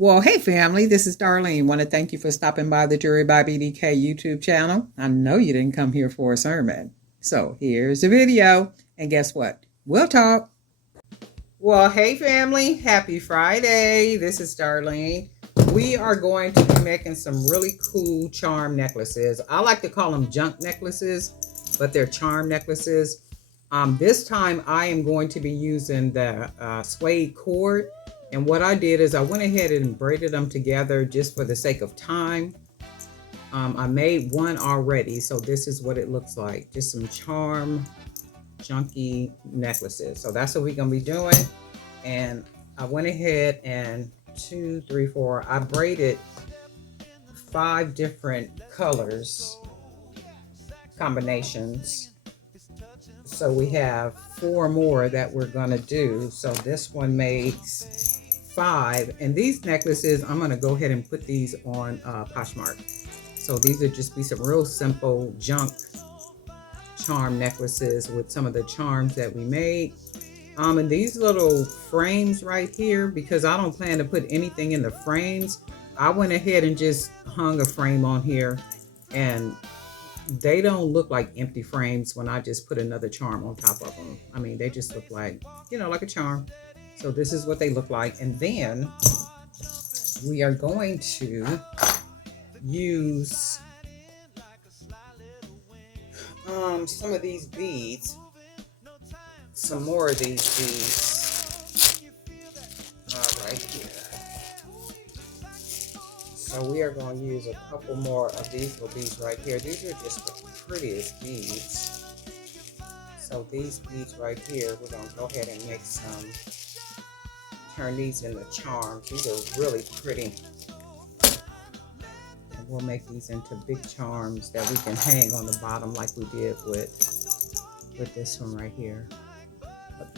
Well, hey family, this is Darlene. Want to thank you for stopping by the Jury by BDK YouTube channel. I know you didn't come here for a sermon. So here's the video. And guess what? We'll talk. Well, hey family, happy Friday. This is Darlene. We are going to be making some really cool charm necklaces. I like to call them junk necklaces, but they're charm necklaces. This time I am going to be using the suede cord. And what I did is I went ahead and braided them together just for the sake of time. I made one already, so this is what it looks like. Just some charm junky necklaces. So that's what we're going to be doing. And I went ahead and 2, 3, 4, I braided 5 different colors combinations. So we have 4 more that we're going to do. So this one makes 5, and these necklaces I'm going to go ahead and put these on Poshmark. So these would just be some real simple junk charm necklaces with some of the charms that we made. And these little frames right here, because I don't plan to put anything in the frames, I went ahead and just hung a frame on here, and they don't look like empty frames when I just put another charm on top of them. I mean, they just look like, you know, like a charm. So this is what they look like. And then we are going to use some of these beads, some more of these beads right here. So we are going to use a couple more of these little beads right here. These are just the prettiest beads. So these beads right here, we're going to go ahead and make some, turn these into charms. These are really pretty. And we'll make these into big charms that we can hang on the bottom like we did with this one right here.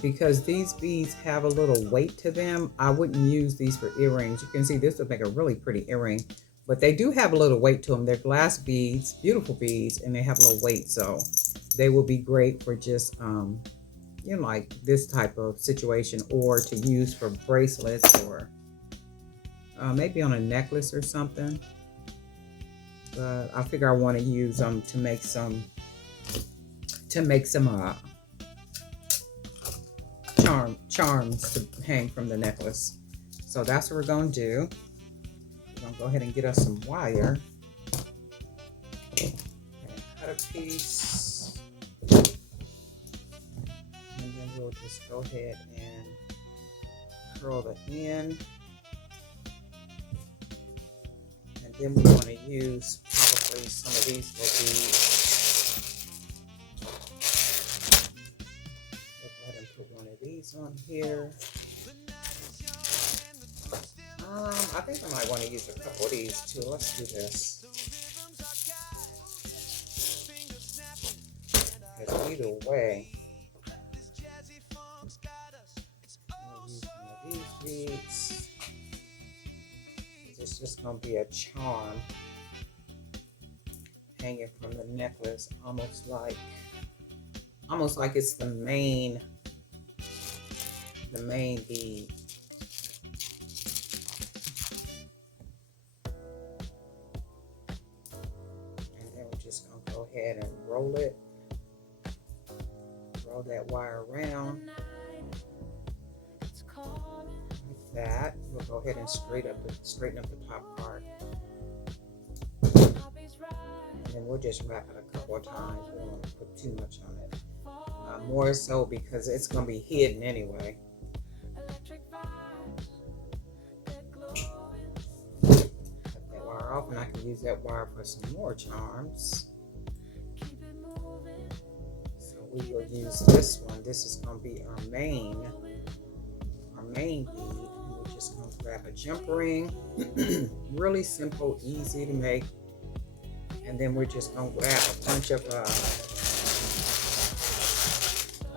Because these beads have a little weight to them, I wouldn't use these for earrings. You can see this would make a really pretty earring, but they do have a little weight to them. They're glass beads, beautiful beads, and they have a little weight, so they will be great for just you know, like this type of situation, or to use for bracelets, or maybe on a necklace or something. But I figure I want to use them to make some charms to hang from the necklace. So that's what we're going to do. We're going to go ahead and get us some wire. Okay, cut a piece. And then we'll just go ahead and curl the end. And then we want to use probably some of these little beads. These on here. I think I might want to use a couple of these too. Let's do this. Because either way, I'll use one of these beads. It's just going to be a charm hanging from the necklace, almost like it's the main bead. And then we're just going to go ahead and roll it. Roll that wire around. Like that. We'll go ahead and straighten up the top part. And then we'll just wrap it a couple of times. We don't want to put too much on it. More so because it's going to be hidden anyway. Off, and I can use that wire for some more charms. So we will use this one. This is going to be our main bead. And we're just going to grab a jump ring. Really simple, easy to make. And then we're just going to grab a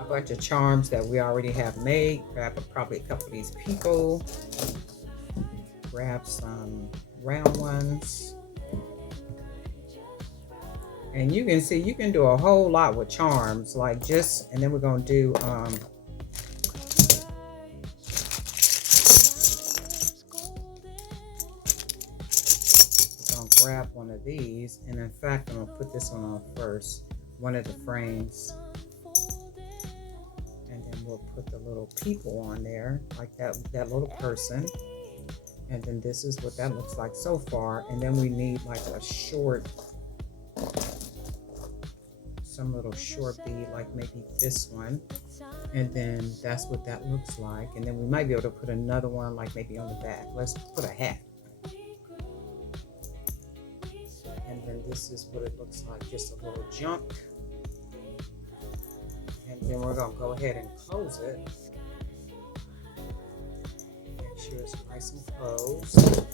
bunch of charms that we already have made. Grab probably a couple of these people. Grab some round ones, and you can see you can do a whole lot with charms, like just, and then we're going to do grab one of these, and in fact, I'm gonna put this one on first, one of the frames, and then we'll put the little people on there, like that little person, and then this is what that looks like so far. And then we need like a short, some little short bead, like maybe this one, and then that's what that looks like. And then we might be able to put another one, like maybe on the back. Let's put a hat. And then this is what it looks like, just a little jump. And then we're gonna go ahead and close it. Make sure it's nice and closed.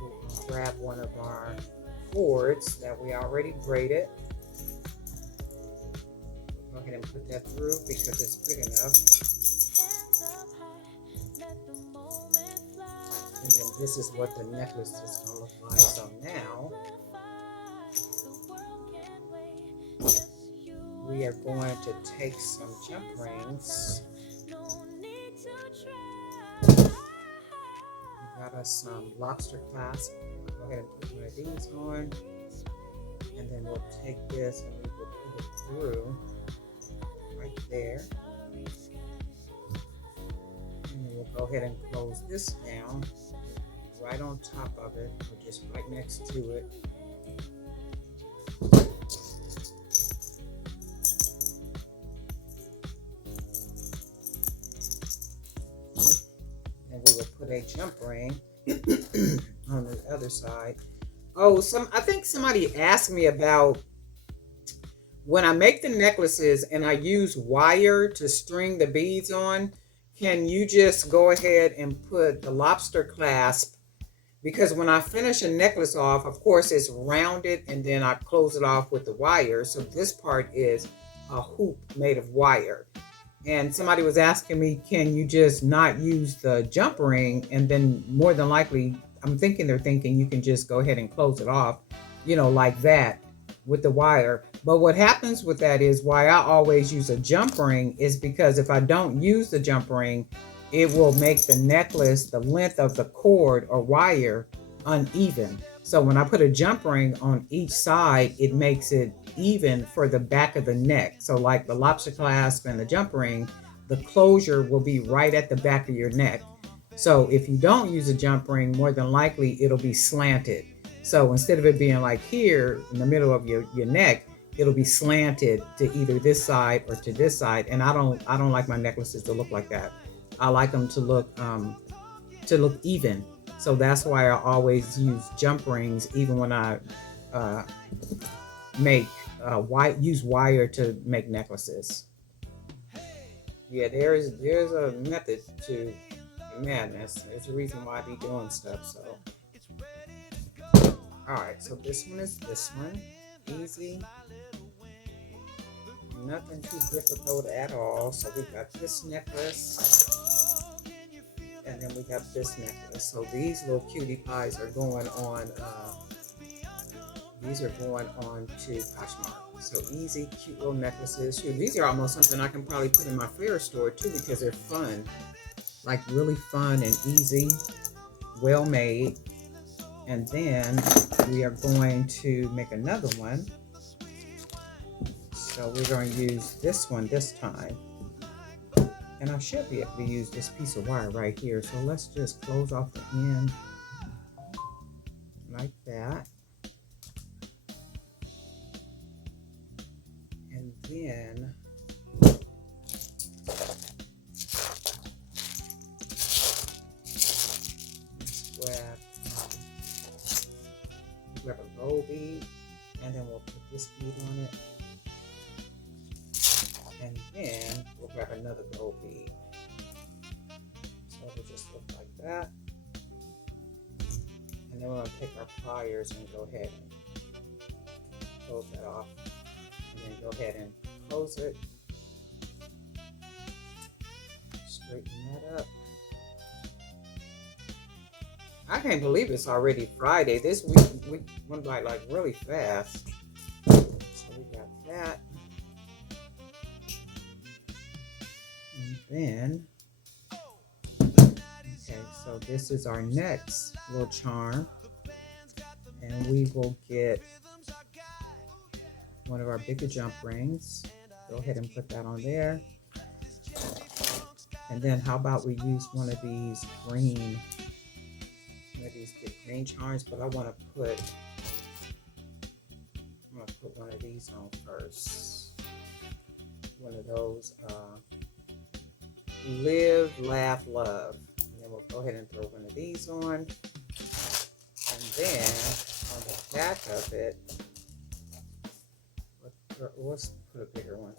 We're gonna grab one of our cords that we already braided. Go ahead and put that through because it's big enough. And then this is what the necklace is going to look like. So now we are going to take some jump rings. We got us some lobster clasp. Go ahead and put one of these on. And then we'll take this and we will put it through right there. And then we'll go ahead and close this down right on top of it, or just right next to it. And we will put a jump ring on the other side. Oh, I think somebody asked me about when I make the necklaces and I use wire to string the beads on, can you just go ahead and put the lobster clasp? Because when I finish a necklace off, of course it's rounded and then I close it off with the wire. So this part is a hoop made of wire. And somebody was asking me, can you just not use the jump ring? And then more than likely, they're thinking you can just go ahead and close it off, like that with the wire. But what happens with that is why I always use a jump ring is because if I don't use the jump ring, it will make the necklace, the length of the cord or wire, uneven. So when I put a jump ring on each side, it makes it even for the back of the neck. So like the lobster clasp and the jump ring, the closure will be right at the back of your neck. So if you don't use a jump ring, more than likely it'll be slanted. So instead of it being like here in the middle of your neck, it'll be slanted to either this side or to this side. And I don't like my necklaces to look like that. I like them to look even. So that's why I always use jump rings, even when I use wire to make necklaces. Yeah, there's a method to madness. There's a reason why I be doing stuff. So, all right. So this one is this one, easy. Nothing too difficult at all. So we got this necklace, and then we got this necklace. So these little cutie pies are going on. These are going on to Poshmark. So easy, cute little necklaces. Shoot, these are almost something I can probably put in my fair store too because they're fun, like really fun and easy, well made. And then we are going to make another one. So we're going to use this one this time. And I should be able to use this piece of wire right here. So let's just close off the end like that. And then let's grab a gold bead, and then we'll put this bead on it. And then we'll grab another gold bead. So it'll just look like that. And then we're going to take our pliers and go ahead and close that off. And then go ahead and close it. Straighten that up. I can't believe it's already Friday. This week went by like really fast. So we got that. And then, okay, so this is our next little charm. And we will get one of our bigger jump rings. Go ahead and put that on there. And then how about we use one of these big green charms, but I'm gonna put one of these on first. One of those live, laugh, love. And then we'll go ahead and throw one of these on. And then on the back of it, let's put a bigger one.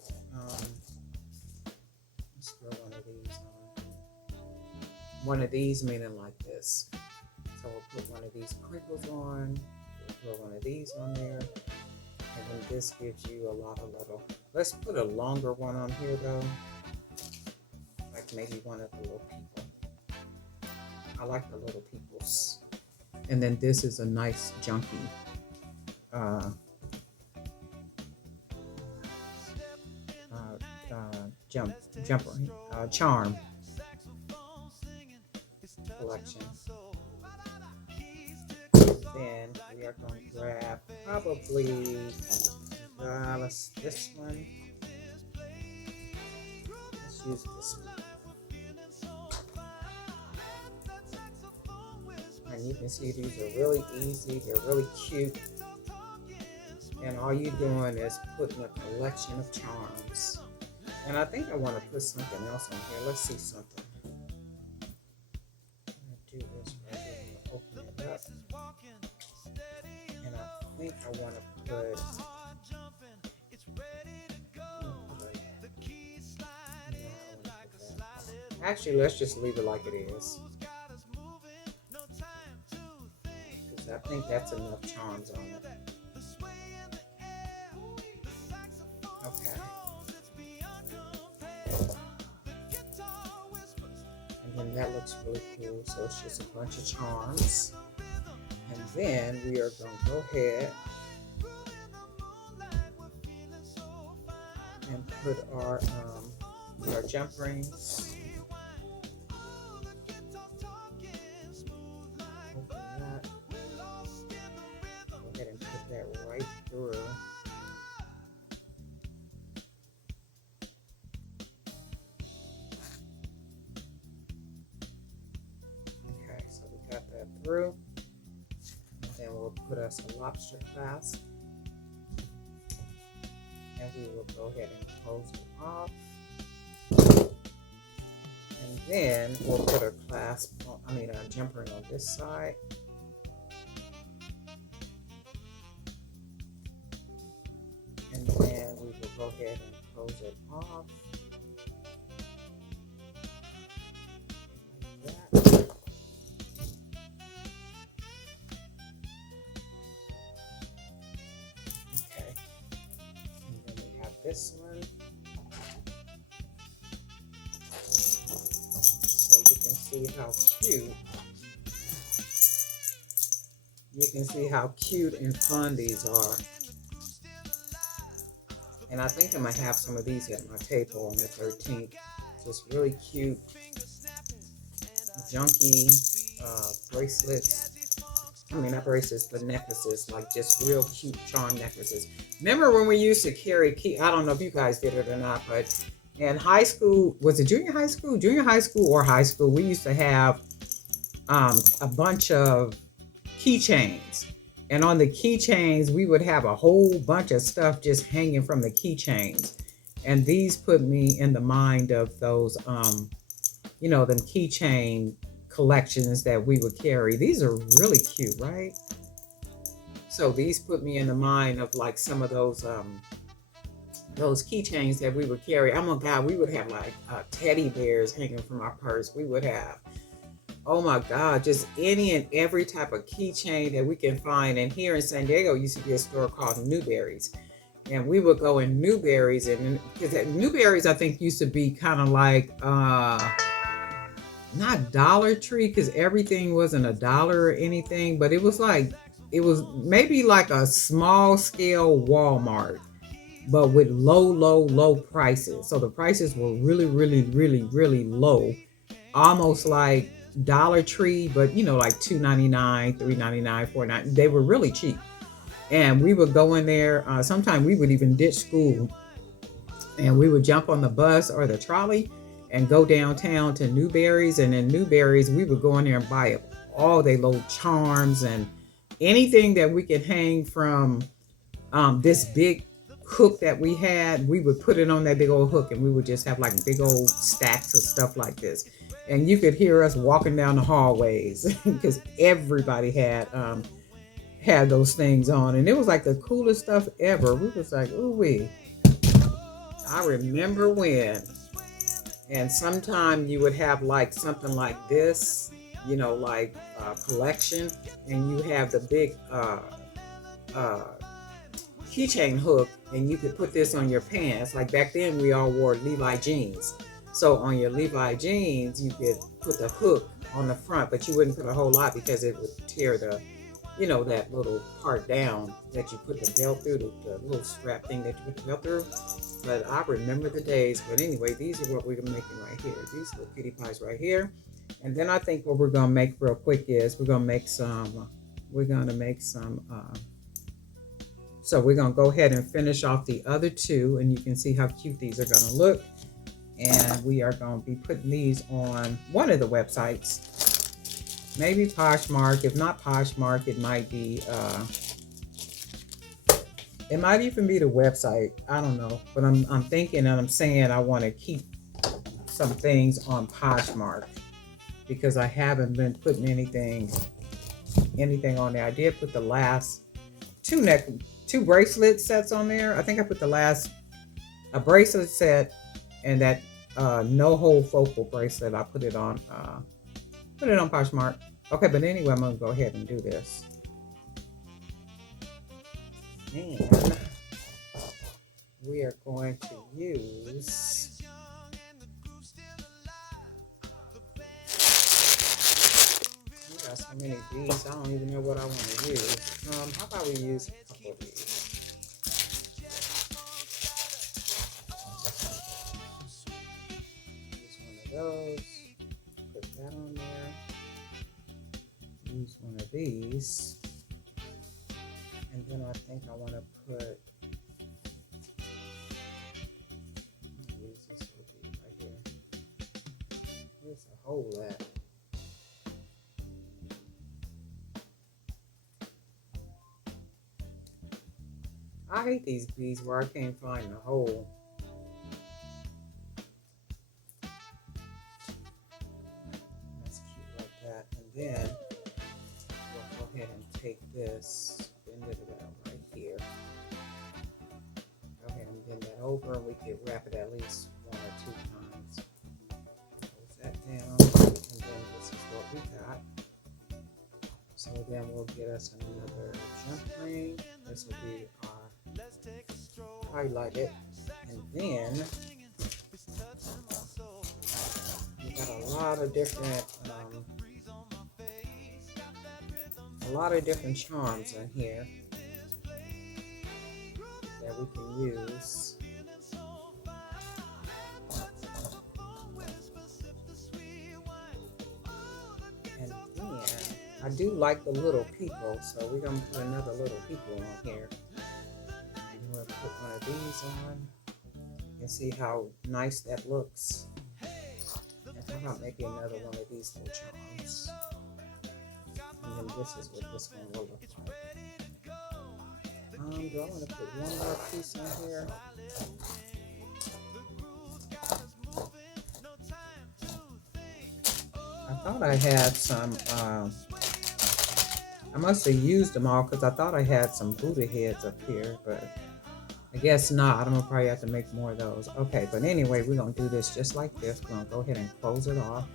Let's throw one of these on. One of these meaning like this. So we'll put one of these crinkles on. We'll throw one of these on there. And then this gives you a lot of little. Let's put a longer one on here though. Like maybe one of the little people. I like the little peoples. And then this is a nice junky charm collection. Then we are going to grab probably this one. Let's use this one. And you can see these are really easy. They're really cute. And all you're doing is putting a collection of charms. And I think I want to put something else on here. Let's see something. I'm going to do this right here. Open it up. And I think I want to put... Actually, let's just leave it like it is. Because I think that's enough charms on it. Okay. And then that looks really cool. So it's just a bunch of charms. And then we are going to go ahead and put our jump rings. Open that. Go ahead and put that right through. Okay, so we got that through. And then we'll put us a lobster clasp. And we will go ahead and close it off. And then we'll put a clasp on, a jump ring on this side. And then we will go ahead and close it off. Like that. Okay. And then we have this one. See how cute. You can see how cute and fun these are. And I think I'm gonna have some of these at my table on the 13th. Just really cute, junky bracelets. Not bracelets, but necklaces, like just real cute charm necklaces. Remember when we used to carry I don't know if you guys did it or not, but in high school, was it junior high school? Junior high school or high school, we used to have a bunch of keychains. And on the keychains, we would have a whole bunch of stuff just hanging from the keychains. And these put me in the mind of those, them keychain collections that we would carry. These are really cute, right? So these put me in the mind of like some of those keychains that we would carry. Oh my God, we would have like teddy bears hanging from our purse. We would have, oh my God, just any and every type of keychain that we can find. And here in San Diego used to be a store called Newberry's. And we would go in Newberry's, and because Newberry's I think used to be kind of like not Dollar Tree, because everything wasn't $1 or anything, but it was maybe like a small scale Walmart, but with low prices. So the prices were really, really, really, really low. Almost like Dollar Tree, but you know, like $2.99, $3.99, $4.99. They were really cheap. And we would go in there. Sometimes we would even ditch school and we would jump on the bus or the trolley and go downtown to Newberry's. And in Newberry's, we would go in there and buy all their little charms and anything that we could hang from this big hook that we had. We would put it on that big old hook and we would just have like big old stacks of stuff like this. And you could hear us walking down the hallways because everybody had those things on. And it was like the coolest stuff ever. We was like, ooh wee. I remember when. And sometime you would have like something like this, you know, like a collection, and you have the big keychain hook, and you could put this on your pants. Like back then we all wore Levi jeans. So on your Levi jeans, you could put the hook on the front, but you wouldn't put a whole lot because it would tear the, you know, that little part down that you put the belt through, the little strap thing that you put the belt through. But I remember the days. But anyway, these are what we're making right here. These little kitty pies right here. And then I think what we're going to make real quick is we're going to make some, so we're going to go ahead and finish off the other two. And you can see how cute these are going to look. And we are going to be putting these on one of the websites. Maybe Poshmark. If not Poshmark, it might be, it might even be the website. I don't know. But I'm thinking and I'm saying I want to keep some things on Poshmark because I haven't been putting anything on there. I did put the last two bracelet sets on there. I think I put a bracelet set and that no hole focal bracelet. I put it on Poshmark. Okay, but anyway, I'm gonna go ahead and do this. And we are going to use we got so many beads, I don't even know what I want to use. How about we use a couple of these? Use one of those, put that on there, use one of these. And then I think I want to put, use this little bead right here. Where's the hole at? I hate these beads where I can't find the hole. That's cute like that. And then we'll go ahead and take this. Bend it around right here. Go ahead and bend that over and we can wrap it at least 1 or 2 times. Close that down. And then this is what we got. So then we'll get us another jump ring. This will be our highlighted. And then we got a lot of different charms in here that we can use. And then I do like the little people, so we're going to put another little people on here. I'm going to put one of these on and see how nice that looks. And how about maybe another one of these little charms. And then this is what this one will look like. Do I want to put one more piece in here? I thought I had some, I must have used them all because I thought I had some Buddha heads up here, but I guess not. I'm going to probably have to make more of those. Okay, but anyway, we're going to do this just like this. We're going to go ahead and close it off.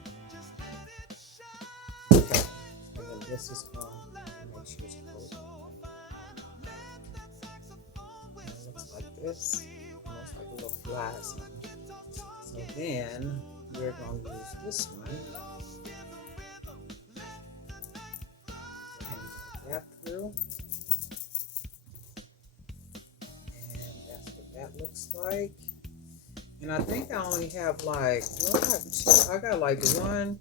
Okay, and then this is going to make sure it's closed. And it looks like this, almost like a little fly or something. So then we're going to use this one. That through, and that's what that looks like. And I think I only have like, well, I got like one,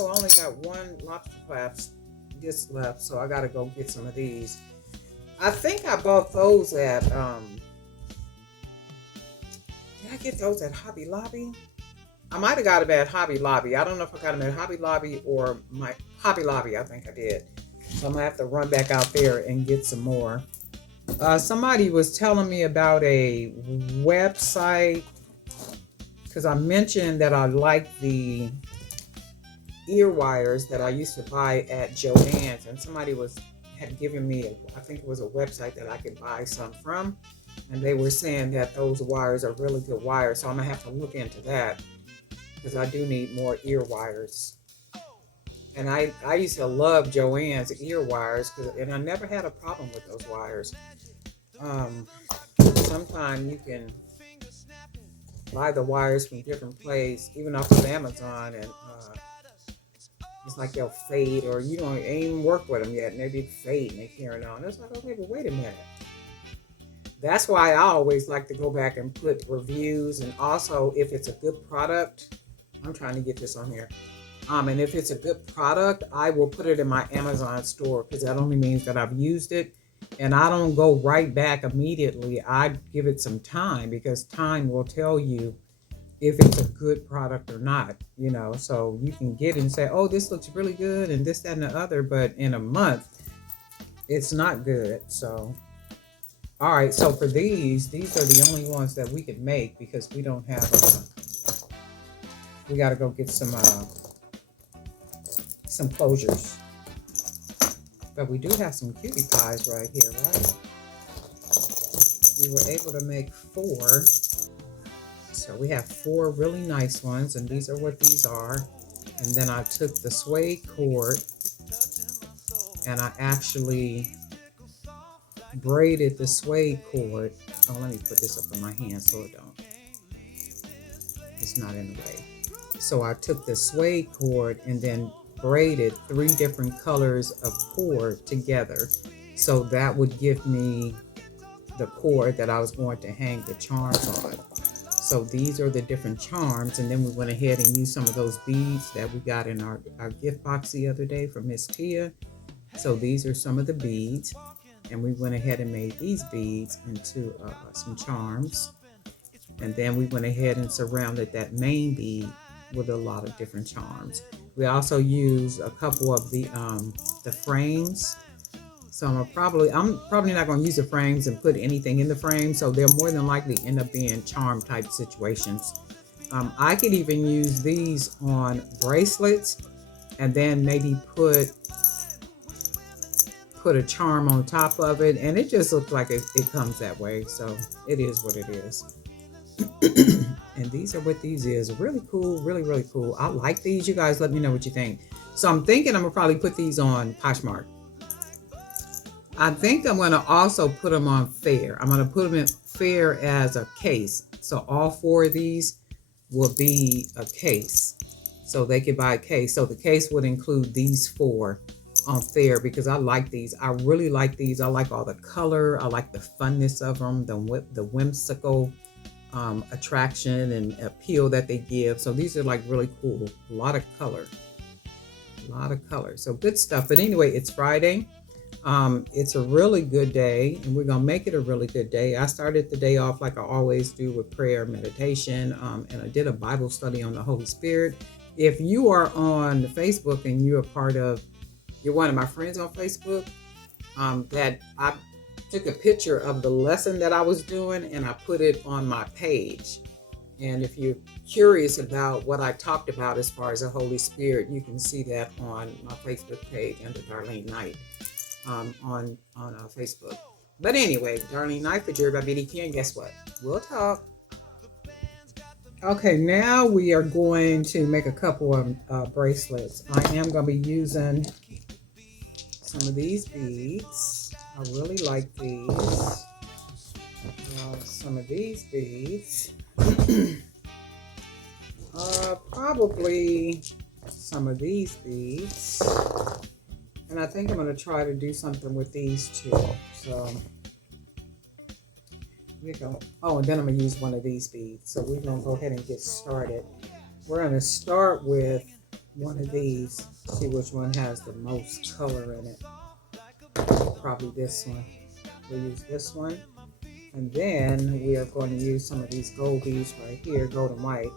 Oh, I only got one lobster clasp this left, so I gotta go get some of these. I think I bought those at did I get those at Hobby Lobby? I might have got them at Hobby Lobby. I don't know if I got them at Hobby Lobby or my Hobby Lobby. I think I did. So I'm gonna have to run back out there and get some more. Somebody was telling me about a website because I mentioned that I like the ear wires that I used to buy at Joann's, and somebody had given me I think it was a website that I could buy some from, and they were saying that those wires are really good wires. So I'm gonna have to look into that because I do need more ear wires. And I used to love Joann's ear wires, and I never had a problem with those wires. Sometimes you can buy the wires from different places, even off of Amazon, and it's like they'll fade, or you don't even work with them yet, and they be fade and they carrying on. It's like, okay, but wait a minute. That's why I always like to go back and put reviews, and also if it's a good product, I'm trying to get this on here. And if it's a good product, I will put it in my Amazon store because that only means that I've used it. And I don't go right back immediately. I give it some time because time will tell you if it's a good product or not, you know. So you can get it and say, oh, this looks really good and this, that, and the other. But in a month, it's not good. So, all right. So for these are the only ones that we can make because we don't have, we got to go get some closures. But we do have some cutie pies right here, right? We were able to make 4. So we have 4 really nice ones, and these are what these are. And then I took the suede cord and I actually braided the suede cord. Oh, let me put this up in my hand so it's not in the way. So I took the suede cord and then braided 3 different colors of cord together. So that would give me the cord that I was going to hang the charms on. So these are the different charms, and then we went ahead and used some of those beads that we got in our gift box the other day from Miss Tia. So these are some of the beads, and we went ahead and made these beads into some charms. And then we went ahead and surrounded that main bead with a lot of different charms. We also use a couple of the frames. So I'm probably not going to use the frames and put anything in the frame. So they'll more than likely end up being charm type situations. I could even use these on bracelets and then maybe put a charm on top of it. And it just looks like it comes that way. So it is what it is. And these are what these is. Really cool. Really, really cool. I like these. You guys let me know what you think. So I'm thinking I'm going to probably put these on Poshmark. I think I'm going to also put them on Fair. I'm going to put them in Fair as a case. So all 4 of these will be a case. So they can buy a case. So the case would include these 4 on Fair because I like these. I really like these. I like all the color. I like the funness of them, the whimsical attraction and appeal that they give. So these are like really cool. A lot of color. So good stuff. But anyway, it's Friday. It's a really good day, and we're going to make it a really good day. I started the day off like I always do with prayer, meditation, and I did a Bible study on the Holy Spirit. If you are on Facebook and you're one of my friends on Facebook, that I took a picture of the lesson that I was doing and I put it on my page. And if you're curious about what I talked about as far as the Holy Spirit, you can see that on my Facebook page under Darlene Knight. On Facebook. But anyway, Darlene Knight for Jerry by BDK, and guess what? We'll talk. Okay, now we are going to make a couple of bracelets. I am going to be using some of these beads. I really like these. Some of these beads. Probably some of these beads. And I think I'm going to try to do something with these too. So we're going to, and then I'm going to use one of these beads. So we're going to go ahead and get started. We're going to start with one of these, see which one has the most color in it. Probably this one. We'll use this one. And then we are going to use some of these gold beads right here, gold and white.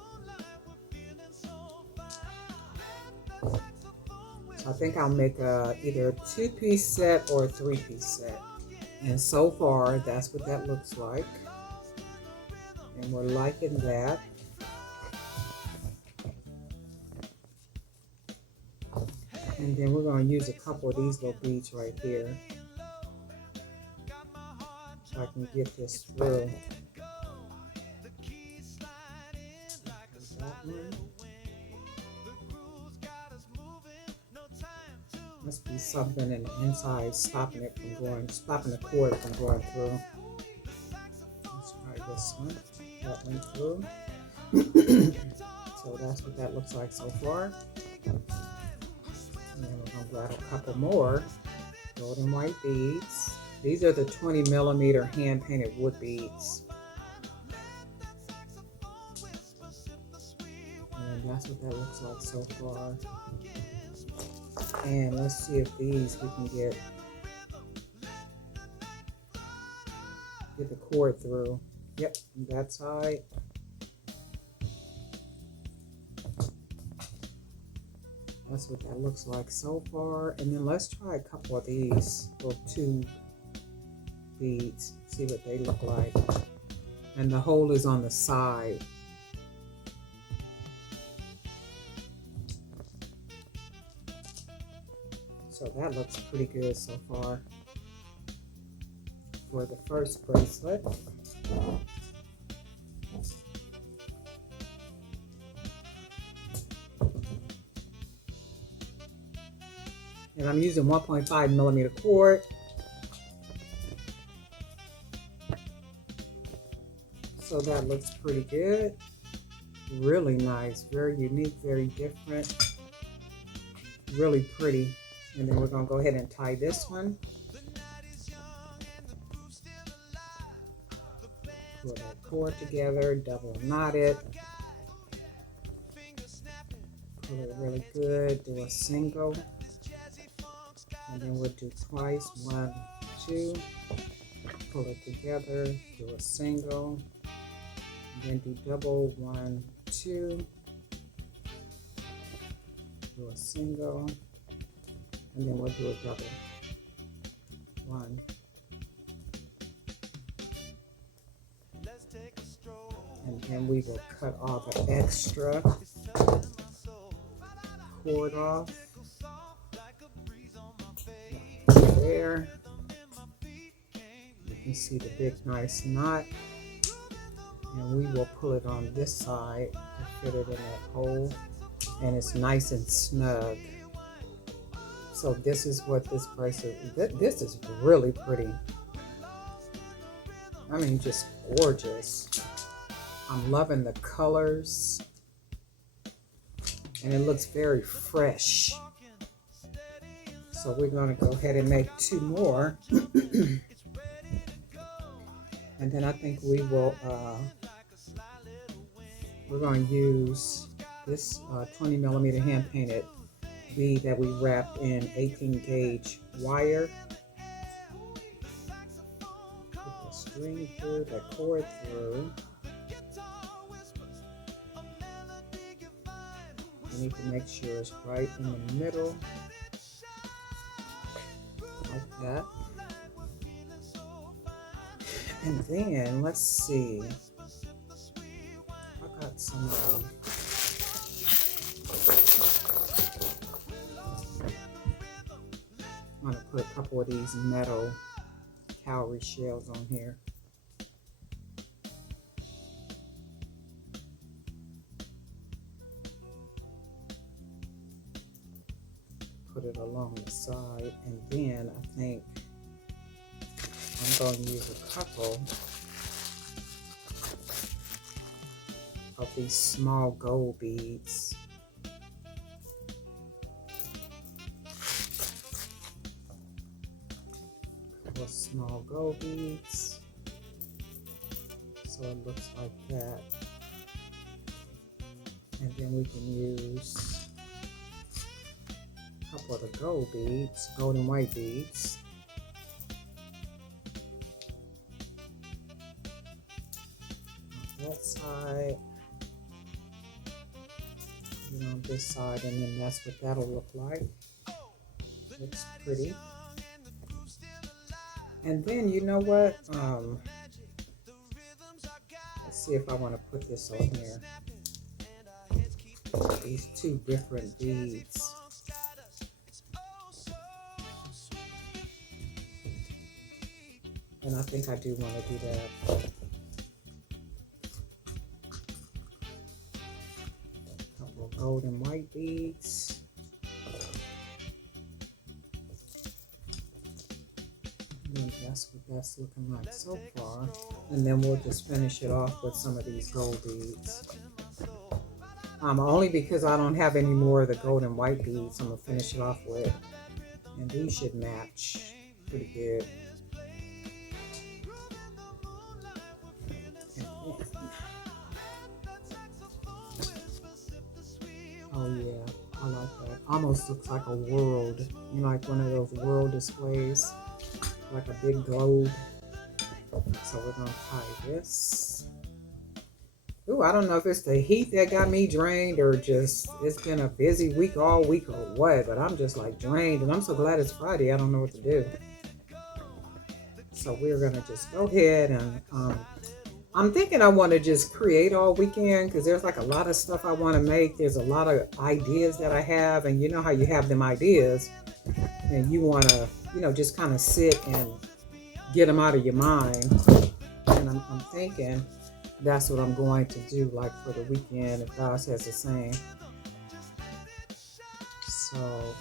So I think I'll make either a 2-piece set or a 3-piece set. And so far, that's what that looks like. And we're liking that. And then we're going to use a couple of these little beads right here, so I can get this through. That one. Must be something in the inside stopping it from going, stopping the cord from going through. Let's try this one. That went through. So that's what that looks like so far. And then we're going to grab a couple more gold and white beads. These are the 20mm hand painted wood beads. And that's what that looks like so far. And let's see if these we can get the cord through. Yep, that side. That's what that looks like so far. And then let's try a couple of these little tube beads, see what they look like. And the hole is on the side. So that looks pretty good so far for the first bracelet. And I'm using 1.5mm cord. So that looks pretty good. Really nice, very unique, very different. Really pretty. And then we're going to go ahead and tie this one. Pull that cord together, double knot it. Pull it really good, do a single. And then we'll do twice, 1, 2. Pull it together, do a single. And then do double, 1, 2. Do a single. And then we'll do a double. 1. And then we will cut all the extra cord off. There. You can see the big nice knot. And we will pull it on this side to fit it in that hole. And it's nice and snug. So this is what this bracelet, this is really pretty. I mean, just gorgeous. I'm loving the colors. And it looks very fresh. So we're gonna go ahead and make 2 more. And then I think we will, we're gonna use this 20mm hand painted bead that we wrapped in 18 gauge wire. Put the string through, the cord through. You need to make sure it's right in the middle, like that. And then let's see. I got some. I'm going to put a couple of these metal cowrie shells on here. Put it along the side, and then I think I'm going to use a couple of these small gold beads. Small gold beads, so it looks like that. And then we can use for the gold beads, gold and white beads. On that side, and on this side, and then that's what that'll look like. Looks pretty. And then you know what? Let's see if I want to put this on here. These two different beads. And I think I do want to do that. A couple of gold and white beads. And that's what that's looking like so far. And then we'll just finish it off with some of these gold beads. Only because I don't have any more of the gold and white beads, I'm going to finish it off with. And these should match pretty good. Oh yeah, I like that. Almost looks like a world. You know, like one of those world displays. Like a big globe. So we're going to tie this. Ooh, I don't know if it's the heat that got me drained or just it's been a busy week all week or what, but I'm just like drained, and I'm so glad it's Friday. I don't know what to do. So we're going to just go ahead and I'm thinking I want to just create all weekend because there's like a lot of stuff I want to make. There's a lot of ideas that I have, and you know how you have them ideas and you want to, you know, just kind of sit and get them out of your mind. And I'm thinking that's what I'm going to do, like for the weekend, if God says the same. So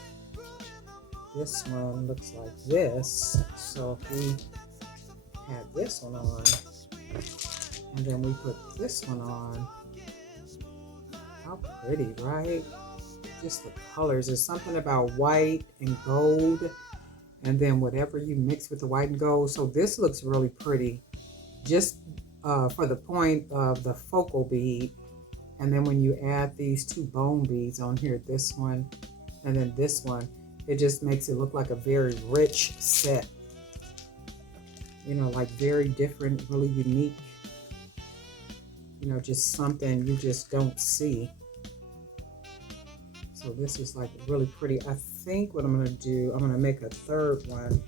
this one looks like this. So if we had this one on, and then we put this one on, how pretty, right? Just the colors. There's something about white and gold, and then whatever you mix with the white and gold. So this looks really pretty. Just for the point of the focal bead, and then when you add these two bone beads on here, this one and then this one, it just makes it look like a very rich set, you know, like very different, really unique, you know, just something you just don't see. So this is like really pretty. I think what I'm going to do, I'm going to make a third one,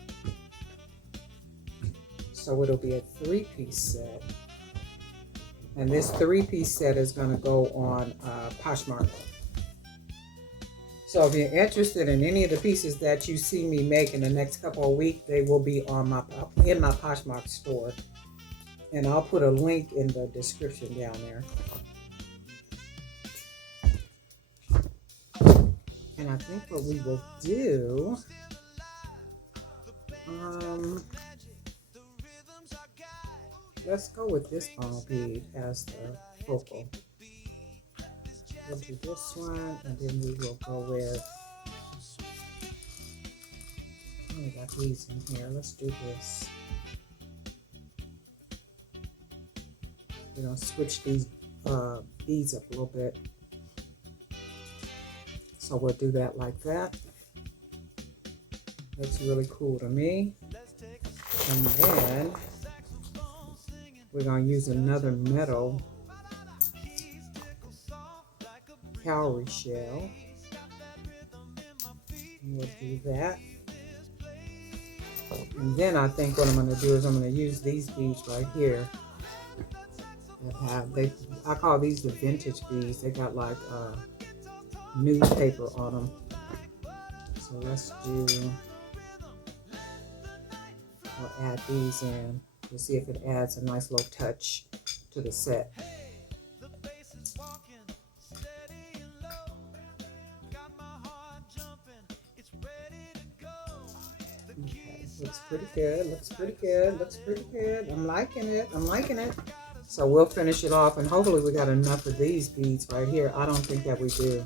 so it'll be a 3-piece set. And this 3-piece set is going to go on Poshmark. So if you're interested in any of the pieces that you see me make in the next couple of weeks, they will be on in my Poshmark store. And I'll put a link in the description down there. And I think what we will do, let's go with this bone bead as the focal. We'll do this one, and then we will go with, oh, we got these in here. Let's do this. We're going to switch these beads up a little bit. So we'll do that like that. Looks really cool to me. And then we're going to use another metal cowrie shell. And we'll do that. And then I think what I'm going to do is I'm going to use these beads right here. I call these the vintage beads. They got like newspaper on them. So let's do, we'll add these in to see if it adds a nice little touch to the set. Okay, looks pretty good, looks pretty good, looks pretty good. I'm liking it, I'm liking it. So we'll finish it off, and hopefully we got enough of these beads right here. I don't think that we do.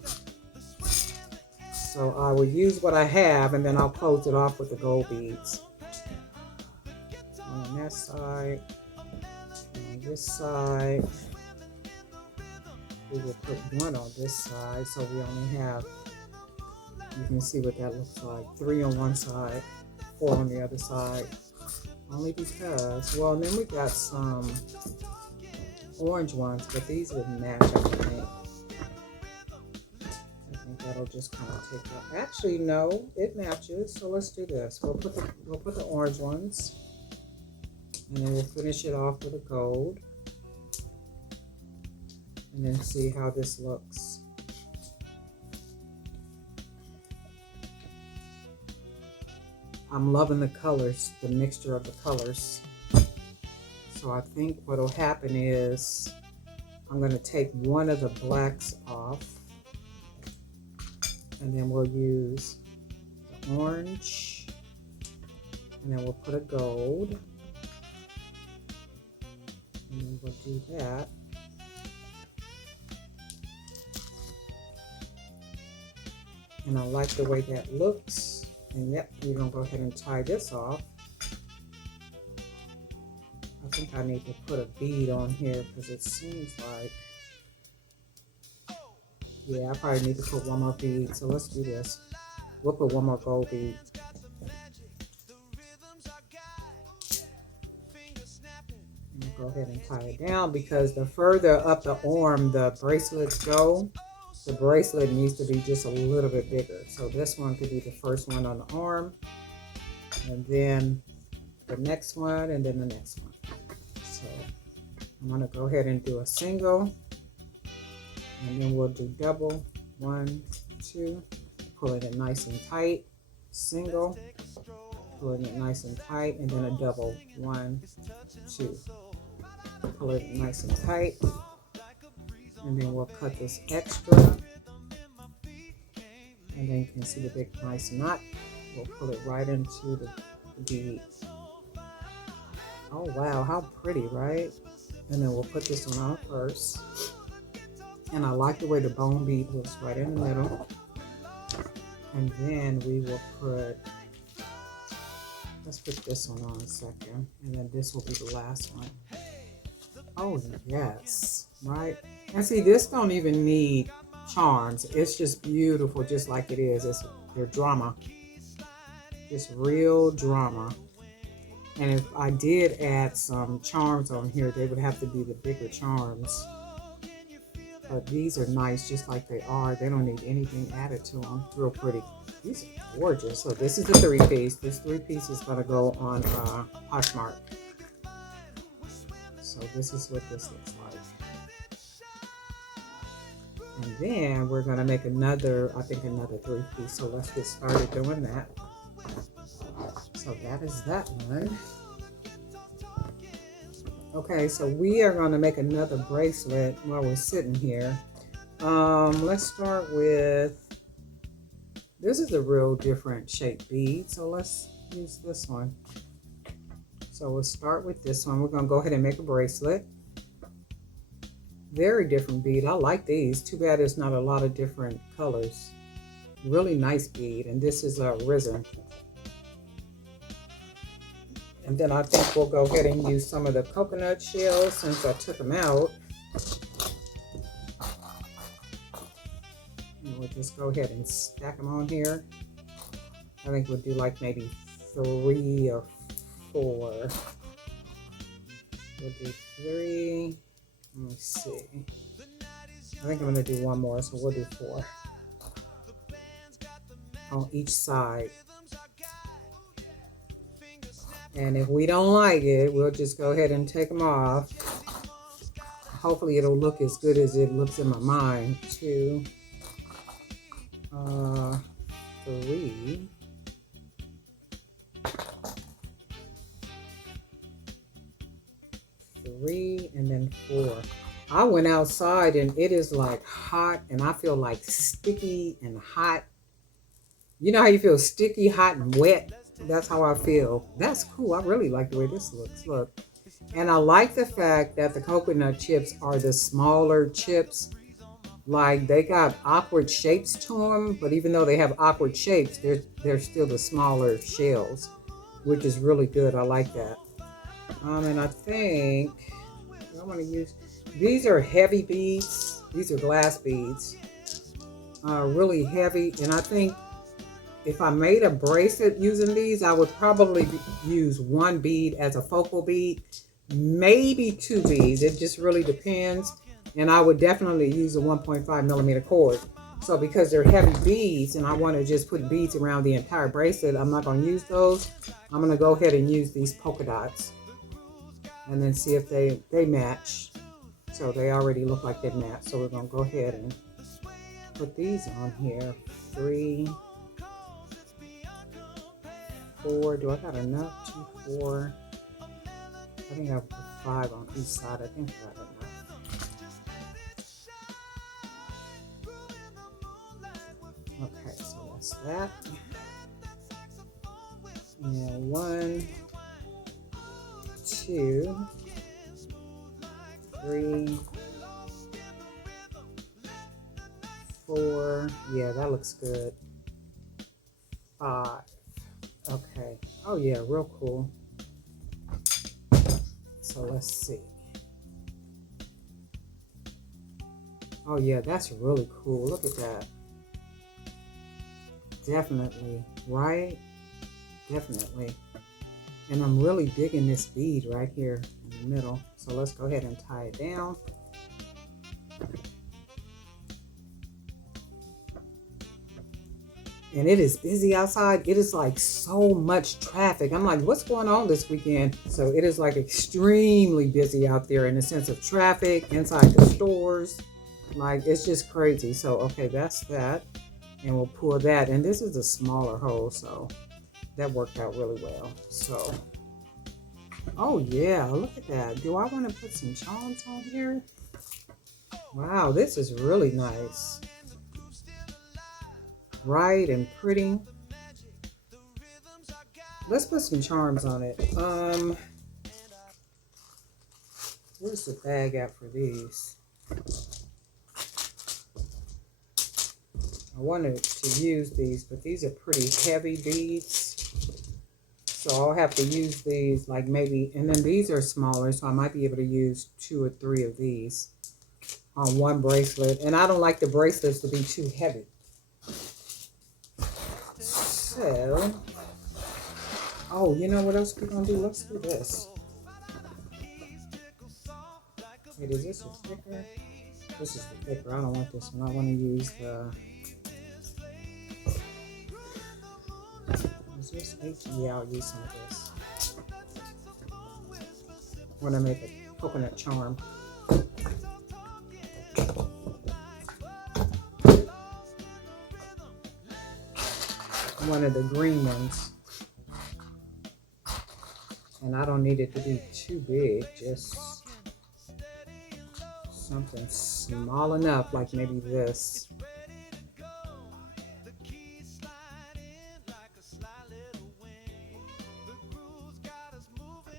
So I will use what I have, and then I'll close it off with the gold beads. On that side, on this side, we will put one on this side, so we only have You can see what that looks like. 3 on one side, 4 on the other side. Only because, well, and then we got some orange ones, but these would match, I think. I think that'll just kind of take up. Actually, no, it matches. So let's do this. We'll put the orange ones, and then we'll finish it off with a gold, and then see how this looks. I'm loving the colors, the mixture of the colors. So I think what'll happen is I'm going to take one of the blacks off, and then we'll use the orange, and then we'll put a gold, and then we'll do that. And I like the way that looks. And yep, we're going to go ahead and tie this off. I think I need to put a bead on here because it seems like, yeah, I probably need to put one more bead. So let's do this. We'll put one more gold bead. And go ahead and tie it down, because the further up the arm the bracelets go, the bracelet needs to be just a little bit bigger. So this one could be the first one on the arm, and then the next one, and then the next one. So I'm gonna go ahead and do a single, and then we'll do double. 1, 2, pulling it nice and tight. Single, pulling it nice and tight, and then a double. 1, 2, pull it nice and tight. And then we'll cut this extra, and then you can see the big nice knot. We'll pull it right into the bead. Oh wow, how pretty, right? And then we'll put this one on first. And I like the way the bone bead looks right in the middle. And then we will put, let's put this one on a second, and then this will be the last one. Oh yes, right? And see, this don't even need charms. It's just beautiful, just like it is. They're drama. Just real drama. And if I did add some charms on here, they would have to be the bigger charms. But these are nice just like they are. They don't need anything added to them. Real pretty. These are gorgeous. So this is the 3-piece. This 3-piece is going to go on Poshmark. So this is what this looks like. And then we're going to make another, I think another 3-piece. So let's get started doing that. So that is that one. Okay, so we are going to make another bracelet while we're sitting here. Let's start with, this is a real different shaped bead. So let's use this one. So we'll start with this one. We're going to go ahead and make a bracelet. Very different bead. I like these. Too bad there's not a lot of different colors. Really nice bead. And this is a resin. And then I think we'll go ahead and use some of the coconut shells since I took them out. And we'll just go ahead and stack them on here. I think we'll do like maybe 3 or 4. We'll do 3. Let me see. I think I'm going to do one more, so we'll do 4 on each side. And if we don't like it, we'll just go ahead and take them off. Hopefully it'll look as good as it looks in my mind. 2, 3. 3 and then 4. I went outside and it is like hot, and I feel like sticky and hot. You know how you feel sticky, hot, and wet? That's how I feel. That's cool. I really like the way this looks. Look. And I like the fact that the coconut chips are the smaller chips. Like, they got awkward shapes to them, but even though they have awkward shapes, they're still the smaller shells, which is really good. I like that. And I think I want to use, these are heavy beads. These are glass beads. Really heavy, and I think if I made a bracelet using these, I would probably use one bead as a focal bead, maybe two beads. It just really depends. And I would definitely use a 1.5 millimeter cord. So because they're heavy beads and I want to just put beads around the entire bracelet, I'm not going to use those. I'm going to go ahead and use these polka dots and then see if they match. So they already look like they match. So we're going to go ahead and put these on here. 3, 4. Do I got enough? 2, 4. I think I'll put 5 on each side. I think I got enough. Okay, so that's that. And 1, 2, 3, 4. Yeah, that looks good. 5. Okay. Oh yeah, real cool. So let's see. Oh yeah, that's really cool. Look at that. Definitely, right? Definitely. And I'm really digging this bead right here in the middle. So let's go ahead and tie it down. And it is busy outside. It is like so much traffic. I'm like, what's going on this weekend? So it is like extremely busy out there in the sense of traffic, inside the stores. Like, it's just crazy. So, okay, that's that. And we'll pull that. And this is a smaller hole, so that worked out really well. So, oh yeah, look at that. Do I want to put some charms on here? Wow, this is really nice. Right, and pretty. Let's put some charms on it. Where's the bag at for these? I wanted to use these, but these are pretty heavy beads. So I'll have to use these like maybe, and then these are smaller, so I might be able to use 2 or 3 of these on one bracelet. And I don't like the bracelets to be too heavy. So, oh, you know what else we're going to do? Let's do this. Wait, is this a thicker? This is the thicker. I don't want this one. I want to use the... Is this 18? Yeah, I'll use some of this. I want to make a coconut charm. One of the green ones, and I don't need it to be too big, just something small enough, like maybe this.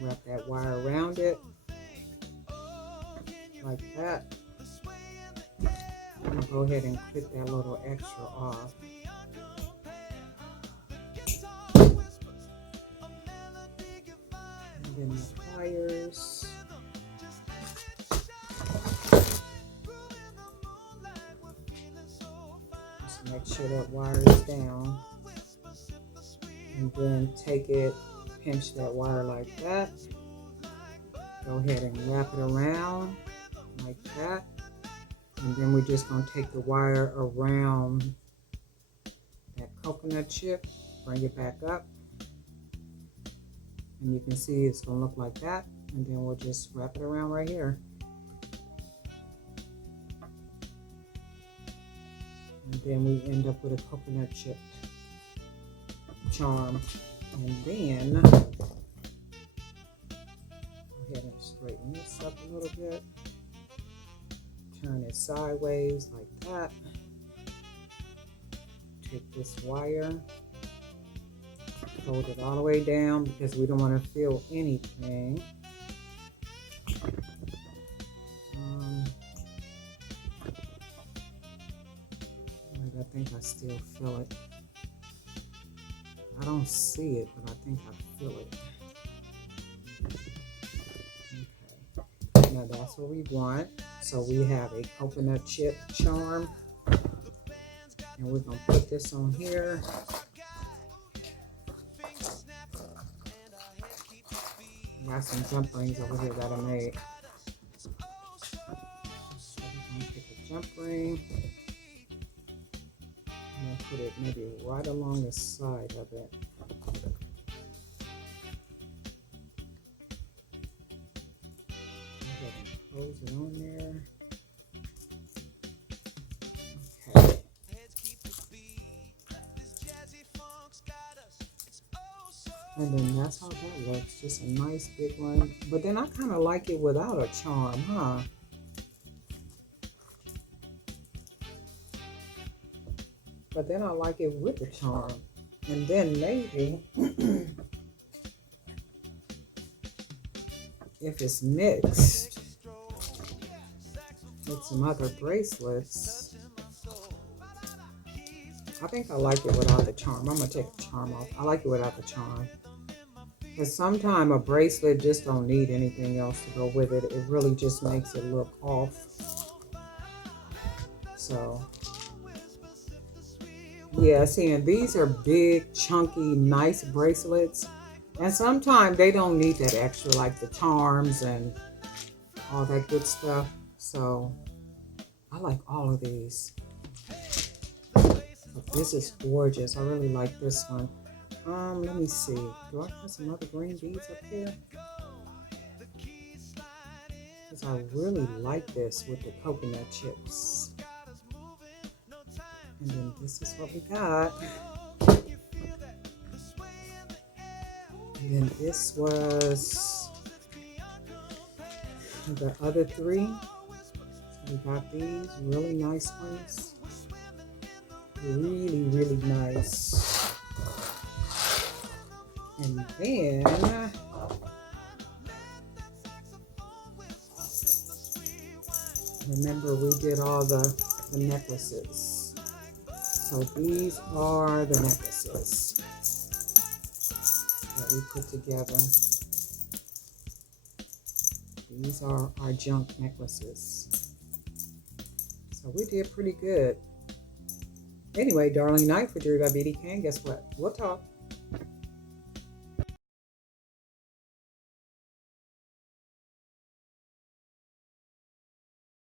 Wrap that wire around it like that. I'm gonna go ahead and clip that little extra off. And the pliers. Just make sure that wire is down. And then take it, pinch that wire like that. Go ahead and wrap it around like that. And then we're just going to take the wire around that coconut chip, bring it back up. And you can see it's going to look like that. And then we'll just wrap it around right here. And then we end up with a coconut chip charm. And then, go ahead and straighten this up a little bit. Turn it sideways like that. Take this wire. Hold it all the way down because we don't want to feel anything. I think I still feel it. I don't see it, but I think I feel it. Okay. Now that's what we want. So we have a coconut chip charm. And we're going to put this on here. Got some jump rings over here that I made. So we're gonna take a jump ring. I'm gonna put it maybe right along the side of it. Go ahead and close it on there. Okay. And then that's how that looks. Just a nice big one. But then I kind of like it without a charm, huh? But then I like it with the charm. And then maybe if it's mixed with some other bracelets, I think I like it without the charm. I'm gonna take the charm off. I like it without the charm. Because sometimes a bracelet just don't need anything else to go with it. It really just makes it look off. So, yeah, see, and these are big, chunky, nice bracelets. And sometimes they don't need that extra, like the charms and all that good stuff. So, I like all of these. But this is gorgeous. I really like this one. Let me see. Do I have some other green beads up here? Because I really like this with the coconut chips. And then this is what we got. And then this was the other three. So we got these really nice ones. Really, really nice. And then remember we did all the necklaces. So these are the necklaces that we put together. These are our junk necklaces. So we did pretty good. Anyway, darling night for Jewelry by BDK. And guess what? We'll talk.